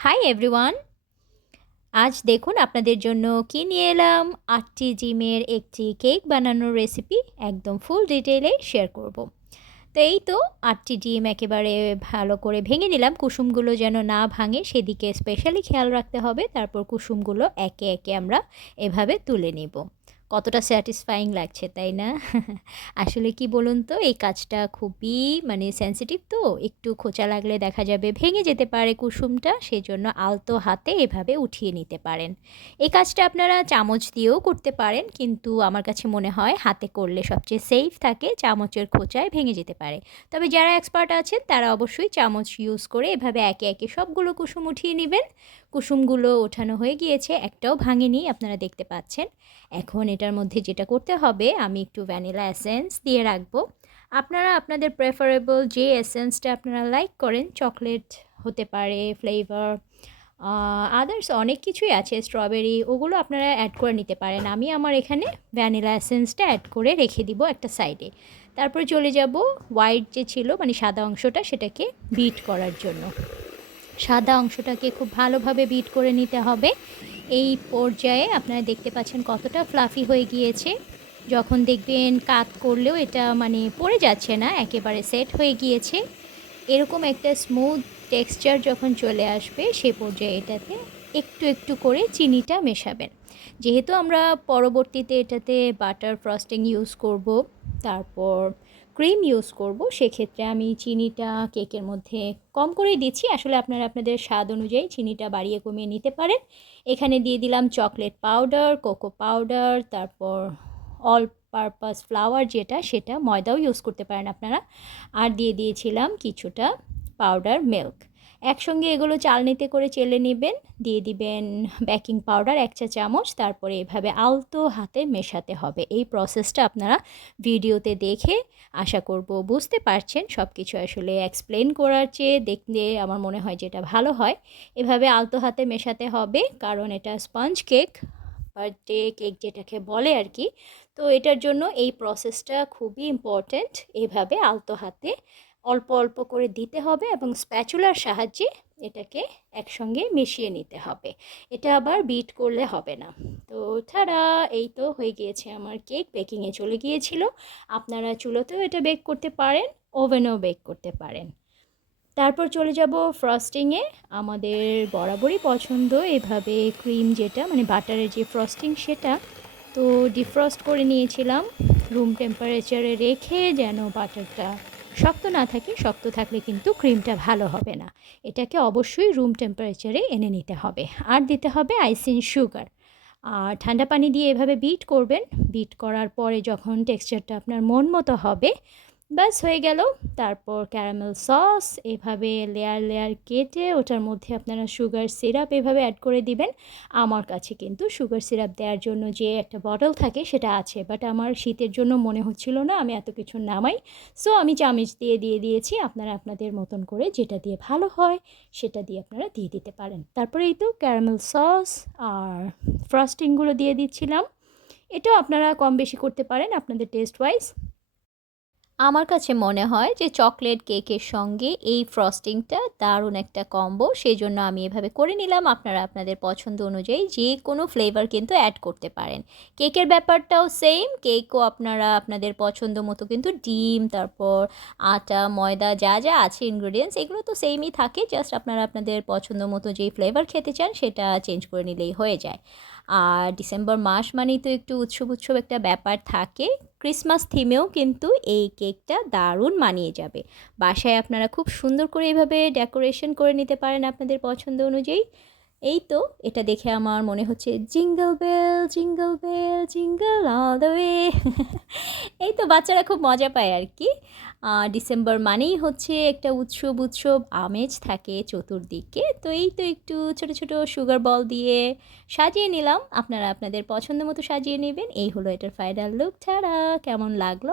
Hi everyone, আজ দেখুন আপনাদের জন্য কি নিয়ে এলাম। 8টি ডিমের একটি কেক বানানোর রেসিপি একদম ফুল ডিটেইলে শেয়ার করব। তো এই তো 8টি ডিম একেবারে ভালো করে ভেঙে নিলাম। কুসুমগুলো যেন না ভাঙে সেদিকে স্পেশালি খেয়াল রাখতে হবে। তারপর কুসুমগুলো একে একে আমরা এভাবে তুলে নেব। কতটা স্যাটিসফাইং লাগছে তাই না? আসলে কি বলুন তো, এই কাজটা খুবই সেনসিটিভ, তো একটু খোঁচা লাগলে দেখা যাবে ভেঙে যেতে পারে কুসুমটা, সেজন্য আলতো হাতে এভাবে উঠিয়ে নিতে পারেন। এই কাজটা আপনারা চামচ দিয়েও করতে পারেন, কিন্তু আমার কাছে মনে হয় হাতে করলে সবচেয়ে সেফ থাকে, চামচের খোঁচায় ভেঙে যেতে পারে। তবে যারা এক্সপার্ট আছেন তারা অবশ্যই চামচ ইউজ করে এভাবে একে একে সবগুলো কুসুম উঠিয়ে নেবেন। কুসুমগুলো ওঠানো হয়ে গিয়েছে, একটাও ভাঙেনি, আপনারা দেখতে পাচ্ছেন। এখন এটার মধ্যে যেটা করতে হবে, আমি একটু ভ্যানিলা এসেন্স দিয়ে রাখবো। আপনারা আপনাদের প্রেফারেবল যে এসেন্সটা আপনারা লাইক করেন, চকলেট হতে পারে, ফ্লেভার, আদার্স অনেক কিছুই আছে, স্ট্রবেরি, ওগুলো আপনারা অ্যাড করে নিতে পারেন। আমি আমার এখানে ভ্যানিলা এসেন্সটা অ্যাড করে রেখে দিব একটা সাইডে। তারপরে চলে যাব হোয়াইট যে ছিল সাদা অংশটা, সেটাকে বিট করার জন্য। সাদা অংশটাকে খুব ভালোভাবে বিট করে নিতে হবে। এই পর্যায়ে আপনারা দেখতে পাচ্ছেন কতটা ফ্লাফি হয়ে গিয়েছে। যখন দেখবেন কাত করলেও এটা পড়ে যাচ্ছে না, একেবারে সেট হয়ে গিয়েছে। এরকম একটা স্মুথ টেক্সচার যখন চলে আসবে, সে পর্যায়ে এটাতে একটু একটু করে চিনিটা মেশাবেন। যেহেতু আমরা পরবর্তীতে এটাতে বাটার ফ্রস্টিং ইউজ করব, তারপর ক্রিম ইউজ করব, সেক্ষেত্রে আমি চিনিটা কেকের মধ্যে কম করেই দিচ্ছি। আসলে আপনারা আপনাদের স্বাদ অনুযায়ী চিনিটা বাড়িয়ে কমিয়ে নিতে পারেন। এখানে দিয়ে দিলাম চকলেট পাউডার, কোকো পাউডার, তারপর অল পারপাস ফ্লাওয়ার যেটা, সেটা ময়দাও ইউজ করতে পারেন আপনারা। আর দিয়ে দিয়েছিলাম কিছুটা পাউডার মিল্ক। একসঙ্গে এগুলো চালনিতে করে চেলে নেবেন। দিয়ে দিবেন বেকিং পাউডার 1 চা চামচ। তারপরে এভাবে আলতো হাতে মেশাতে হবে। এই প্রসেসটা আপনারা ভিডিওতে দেখে আশা করব বুঝতে পারছেন। সব কিছু আসলে এক্সপ্লেন করার চেয়ে দেখলে আমার মনে হয় যেটা ভালো হয়। এভাবে আলতো হাতে মেশাতে হবে, কারণ এটা স্পঞ্জ কেক, বার্থডে কেক যেটাকে বলে আর কি। তো এটার জন্য এই প্রসেসটা খুবই ইম্পর্ট্যান্ট। এভাবে আলতো হাতে অল্প অল্প করে দিতে হবে এবং স্প্যাচুলার সাহায্যে এটাকে একসঙ্গে মিশিয়ে নিতে হবে। এটা আবার বিট করলে হবে না। তো ঠাড়া, এই তো হয়ে গিয়েছে আমার কেক। বেকিংয়ে চলে গিয়েছিল। আপনারা চুলোতেও এটা বেক করতে পারেন, ওভেনেও বেক করতে পারেন। তারপর চলে যাব ফ্রস্টিংয়ে। আমাদের বরাবরই পছন্দ এভাবে ক্রিম যেটা বাটারের যে ফ্রস্টিং, সেটা তো ডিফ্রস্ট করে নিয়েছিলাম রুম টেম্পারেচারে রেখে, যেন বাটারটা শক্ত না থাকে। শক্ত থাকলে কিন্তু ক্রিমটা ভালো হবে না। এটাকে অবশ্যই রুম টেম্পারেচারে এনে নিতে হবে। আর দিতে হবে আইসিং সুগার। আর ঠান্ডা পানি দিয়ে এভাবে বিট করবেন। বিট করার পরে যখন টেক্সচারটা আপনার মন মতো হবে, ব্যাস হয়ে গেল। তারপর ক্যারামেল সস এভাবে লেয়ার লেয়ার কেটে ওটার মধ্যে আপনারা সুগার সিরাপ এভাবে অ্যাড করে দিবেন। আমার কাছে কিন্তু সুগার সিরাপ দেওয়ার জন্য যে একটা বটল থাকে সেটা আছে, বাট আমার শীতের জন্য মনে হচ্ছিল না আমি এত কিছু নামাই, সো আমি চামচ দিয়ে দিয়েছি। আপনারা আপনাদের মতন করে যেটা দিয়ে ভালো হয় সেটা দিয়ে আপনারা দিয়ে দিতে পারেন। তারপরে এই তো ক্যারামেল সস আর ফ্রস্টিংগুলো দিয়ে দিচ্ছিলাম। এটাও আপনারা কম বেশি করতে পারেন আপনাদের টেস্ট ওয়াইজ। আমার কাছে মনে হয় যে চকলেট কেকের সঙ্গে এই ফ্রস্টিংটা দারুণ একটা কম্বো, সেজন্য আমি এভাবে করে নিলাম। আপনারা আপনাদের পছন্দ অনুযায়ী যে কোনো ফ্লেভার কিন্তু অ্যাড করতে পারেন। কেকের ব্যাপারটাও সেম, কেকও আপনারা আপনাদের পছন্দ মতো কিন্তু ডিম, তারপর আটা, ময়দা, যা যা আছে ইনগ্রেডিয়েন্টস, এগুলো তো সেমই থাকে, জাস্ট আপনারা আপনাদের পছন্দ মতো যেই ফ্লেভার খেতে চান সেটা চেঞ্জ করে নিলেই হয়ে যায়। আর ডিসেম্বর মাস মানেই তো একটু উৎসব উৎসব একটা ব্যাপার থাকে। ক্রিসমাস থিমেও কিন্তু এই কেকটা দারুণ মানিয়ে যাবে। বাসায় আপনারা খুব সুন্দর করে এইভাবে ডেকোরেশন করে নিতে পারেন আপনাদের পছন্দ অনুযায়ী। এই তো এটা দেখে আমার মনে হচ্ছে jingle bell jingle bell jingle all the way. এই তো বাচ্চারা খুব মজা পায় আর কি। ডিসেম্বর মানেই হচ্ছে একটা উৎসব উৎসব আমেজ থাকে চতুর্দিকে। তো এই তো একটু ছোট ছোট সুগার বল দিয়ে সাজিয়ে নিলাম। আপনারা আপনাদের পছন্দ মতো সাজিয়ে নেবেন। এই হলো এটার ফাইনাল লুক। ছাড়া কেমন লাগলো?